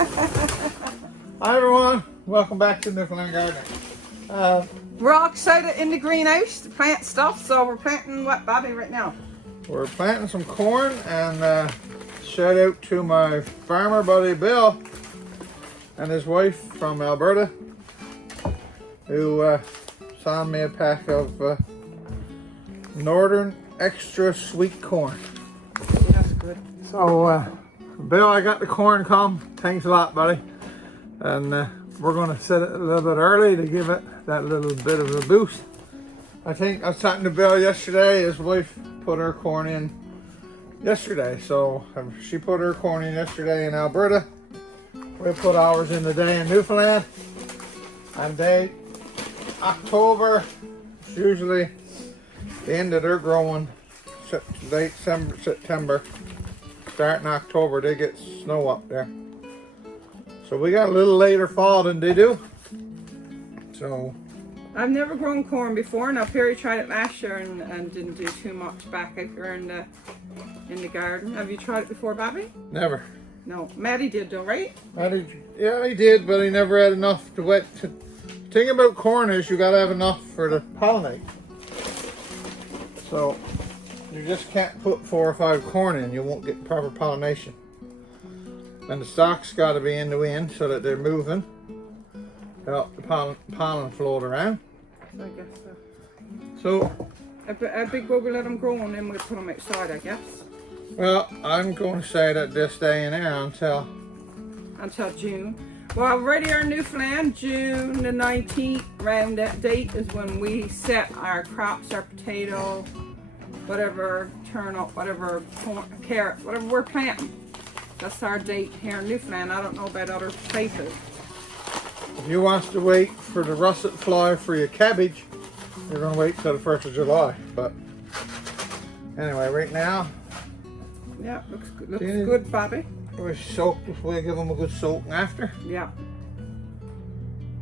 Hi everyone, welcome back to Newfoundland Gardening. We're all excited in the greenhouse to plant stuff, so we're planting what, Bobby, right now? We're planting some corn, and shout out to my farmer buddy Bill and his wife from Alberta, who sent me a pack of Northern Extra Sweet Corn. That's good. So Bill, I got the corn come. Thanks a lot, buddy. And we're going to set it a little bit early to give it that little bit of a boost. I think I was talking to Bill yesterday. His wife put her corn in yesterday. So she put her corn in yesterday in Alberta. We put ours in today in Newfoundland. And October is usually the end of their growing. Late September, starting October, they get snow up there. So we got a little later fall than they do. So I've never grown corn before. Now Perry tried it last year and didn't do too much back out here in the garden. Have you tried it before, Bobby? never. No, Maddie did though, right? Yeah, he did, but he never had enough to wet. The thing about corn is you gotta have enough for the pollinate. So you just can't put 4 or 5 corn in, you won't get proper pollination. And the stalks got to be in the wind so that they're moving to help the pollen float around. I guess so. So, A big bugger let them grow and then we'll put them outside, I guess. well, I'm going to say that this day and there until June. Well, right here in Newfoundland, June the 19th, around that date is when we set our crops, our potato, whatever, turnip, whatever, corn, carrot, whatever we're planting. That's our date here in Newfoundland. I don't know about other places. if you want to wait for the russet fly for your cabbage, you're going to wait till the 1st of July. But anyway, right now, Yeah, looks good, Bobby. we'll soak, we'll give them a good soaking after. Yeah.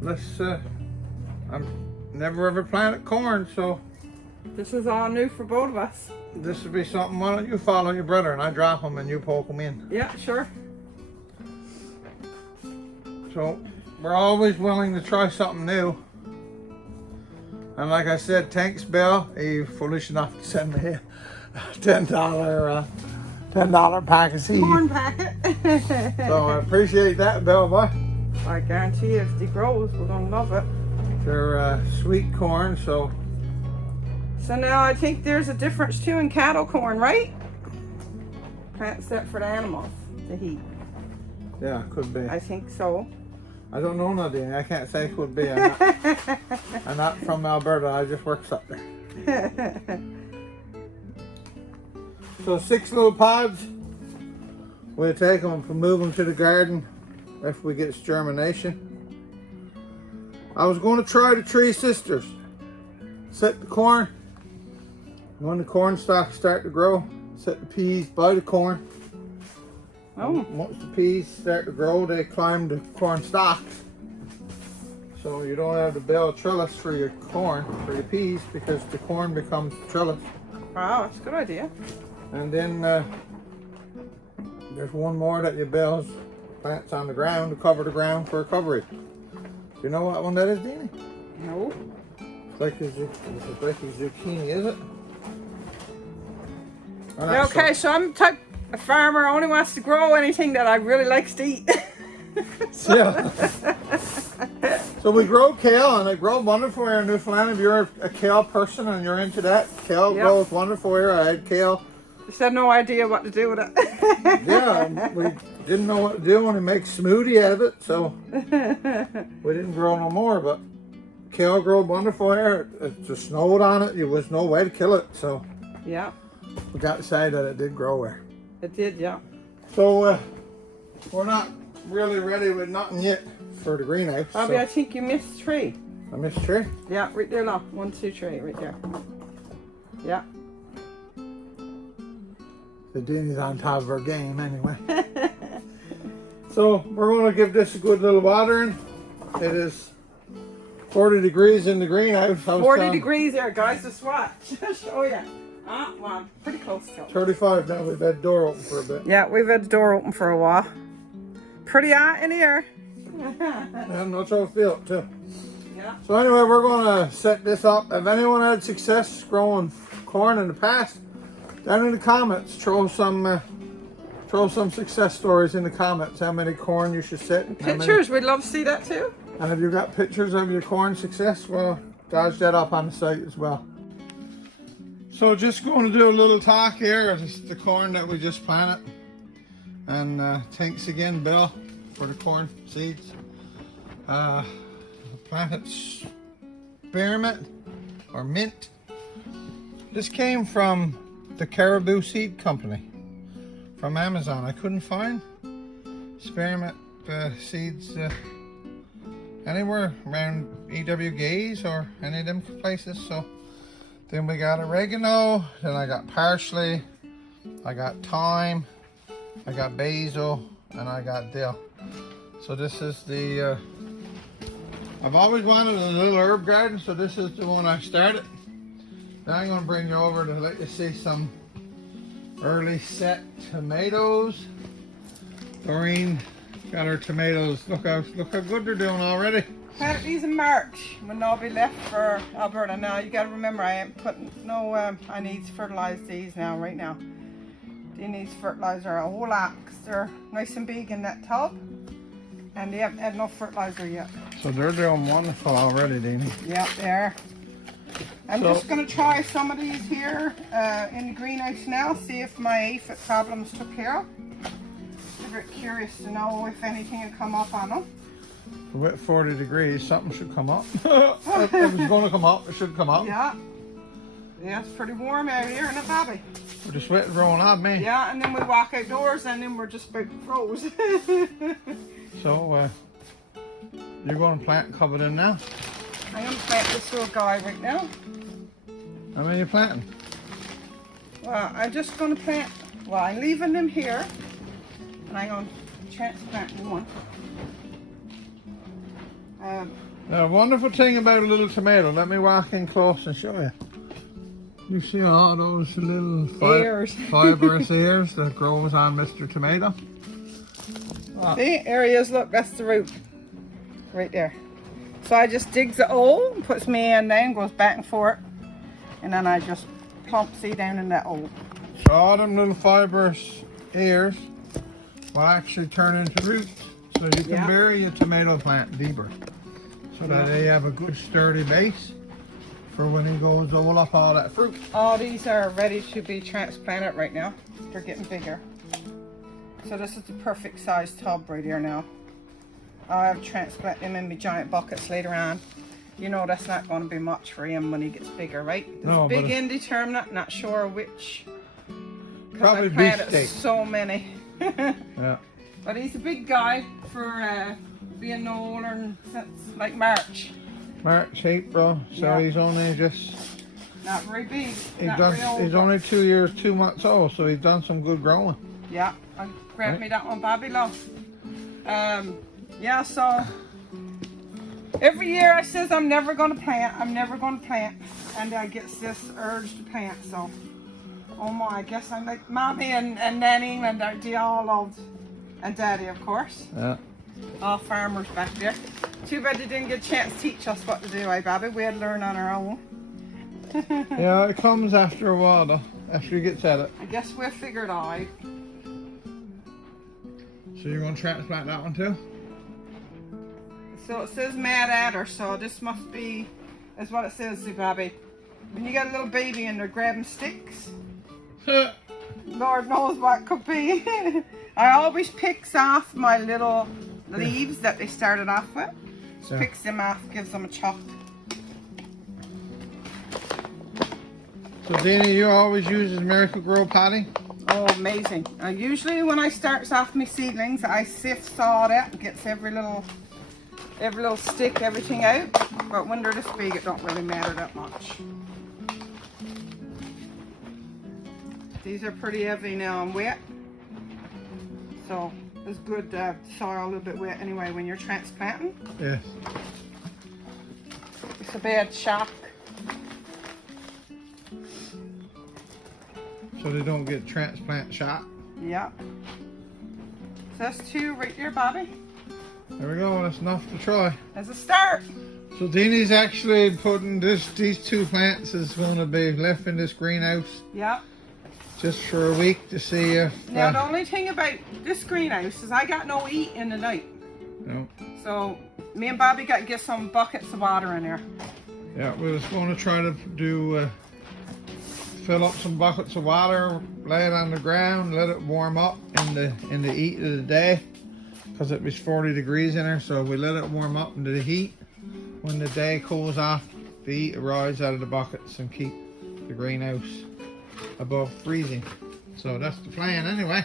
Let's, I'm never ever planted corn, so This is all new for both of us. this would be something. Why don't you follow your brother and I drop them and you poke them in? Yeah, sure. So we're always willing to try something new. And like I said, thanks Bill. He's foolish enough to send me a $10 pack of seed. Corn packet. So I appreciate that, Bill, boy. I guarantee if they grows, we're gonna love it. They're sweet corn, so So now I think there's a difference too in cattle corn, right? Plants set for the animals to eat. yeah, could be. I think so. I don't know, Nadine. I can't say could be. I'm not from Alberta. I just work up there. So 6 little pods. We'll take them and move them to the garden if we get germination. I was going to try the Tree Sisters. Set the corn. When the corn stalks start to grow, set the peas by the corn. Oh. Once the peas start to grow, they climb the corn stalks. So you don't have to build a trellis for your corn, for your peas, because the corn becomes the trellis. Wow, that's a good idea. And then there's one more that you build, plants on the ground to cover the ground for coverage. Do you know what one that is, Deanie? No. It's like a zucchini, is it? Oh, Yeah, okay, so I'm the type of farmer who only wants to grow anything that I really likes to eat. Yeah. So we grow kale, and it grows wonderful here in Newfoundland. If you're a kale person and you're into that, kale Yep. grows wonderful here. I had kale. Just had no idea what to do with it. Yeah, we didn't know what to do, and we make smoothie out of it, so we didn't grow no more. But kale grows wonderful here. It just snowed on it. There was no way to kill it, so Yeah, we got to say that it did grow here. it did, yeah. So we're not really ready with nothing yet for the greenhouse. Bobby, So I think you missed a tree. I missed a tree. Yeah, right there, look. 1, 2, 3, right there. Yeah. The Deanie's on top of her game anyway. So we're going to give this a good little watering. It is 40 degrees in the greenhouse. 40 degrees there, guys. Just watch. Show you. Well, pretty close to it. 35 now. We've had the door open for a bit. Yeah, we've had the door open for a while. pretty hot in here. I'm not sure I feel it too. Yeah. So anyway, we're gonna set this up. If anyone had success growing corn in the past, down in the comments, throw some success stories in the comments. How many corn you should set. Pictures, we'd love to see that too. And if you got pictures of your corn success, well, dodge that up on the site as well. So just going to do a little talk here. This is the corn that we just planted. And thanks again, Bill, for the corn seeds. Planted spearmint or mint. This came from the Caribou Seed Company from Amazon. I couldn't find spearmint seeds anywhere around E.W. Gaze or any of them places. So then we got oregano, then I got parsley, I got thyme, I got basil, and I got dill. So this is the, I've always wanted a little herb garden, so this is the one I started. Now I'm gonna bring you over to let you see some early set tomatoes. Doreen got her tomatoes. Look how good they're doing already. Planted these in March when they'll be left for Alberta. Now you got to remember, I ain't putting no. I need to fertilize these now, right now. They need fertilizer a whole lot because they're nice and big in that tub, and they haven't had no fertilizer yet. So they're doing wonderful already, Deanie. Yep, there. I'm just going to try some of these here in the greenhouse now, see if my aphid problems took care of. I'm very curious to know if anything will come up on them. With 40 degrees, something should come up. If it's going to come up, it should come up. Yeah. Yeah, it's pretty warm out here, isn't it, Bobby? With the sweat rolling on me. Yeah, and then we walk outdoors and then we're just about froze. So, you're going to plant covered in now? I'm going to plant this little guy right now. How many are you planting? Well, I'm just going to plant, well, I'm leaving them here. And I'm going to transplant one. The wonderful thing about a little tomato, let me walk in close and show you. You see all those little fibrous ears that grows on Mr. Tomato? See, areas, look, that's the root. Right there. So I just digs the hole, puts me in there and goes back and forth. And then I just plump seed down in that hole. So all them little fibrous ears will actually turn into roots. So you can bury your tomato plant deeper. So that they have a good sturdy base for when he goes all up all that fruit. All these are ready to be transplanted right now. They're getting bigger. So this is the perfect size tub right here now. I'll transplant them in my giant buckets later on. You know that's not going to be much for him when he gets bigger, right? No, big indeterminate, not sure which. Probably I planted so many. Yeah. But he's a big guy for being no older than since like March. March, April, so he's only just... Not very big. He's only 2 years, 2 months old, so he's done some good growing. Yeah, I grabbed me that one, Bobby love. Yeah, so every year I says I'm never going to plant, and I gets this urge to plant, so oh my, I guess I'm like Mommy and Nan England are they all loved, and Daddy of course. Yeah. All farmers back there. Too bad they didn't get a chance to teach us what to do, eh, Bobby? We had to learn on our own. Yeah, it comes after a while though, after he gets at it. I guess we'll figure it out. So you're going to transplant that one too? So it says Mad Adder, so this must be, is what it says, see, Bobby. When you got a little baby and they're grabbing sticks, Lord knows what it could be. I always picks off my little leaves that they started off with. So. Picks them off, gives them a chuck. So Deanie, you always use his Miracle Grow potting? Oh, amazing. Usually when I starts off my seedlings, I sift saw that and gets every little stick, everything out. But when they're this big, it don't really matter that much. These are pretty heavy now and wet. So it's good soil a little bit wet anyway when you're transplanting. Yes. It's a bad shock. So they don't get transplant shot? Yeah. That's 2 right there, Bobby. There we go, that's enough to try. As a start. So Deanie's actually putting these 2 plants is going to be left in this greenhouse. Yep. Just for a week to see if... Now the only thing about this greenhouse is I got no heat in the night. No. So me and Bobby got to get some buckets of water in there. Yeah, we're just going to try to do... fill up some buckets of water, lay it on the ground, let it warm up in the heat of the day. Because it was 40 degrees in there, so we let it warm up into the heat. When the day cools off, the heat arrives out of the buckets and keep the greenhouse above freezing. So that's the plan anyway.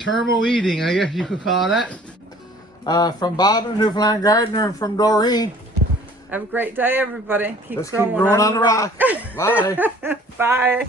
Thermal eating, I guess you could call that. From Bob, the Newfoundland gardener, and from Doreen. Have a great day, everybody. Let's keep growing on the rock. Bye. Bye.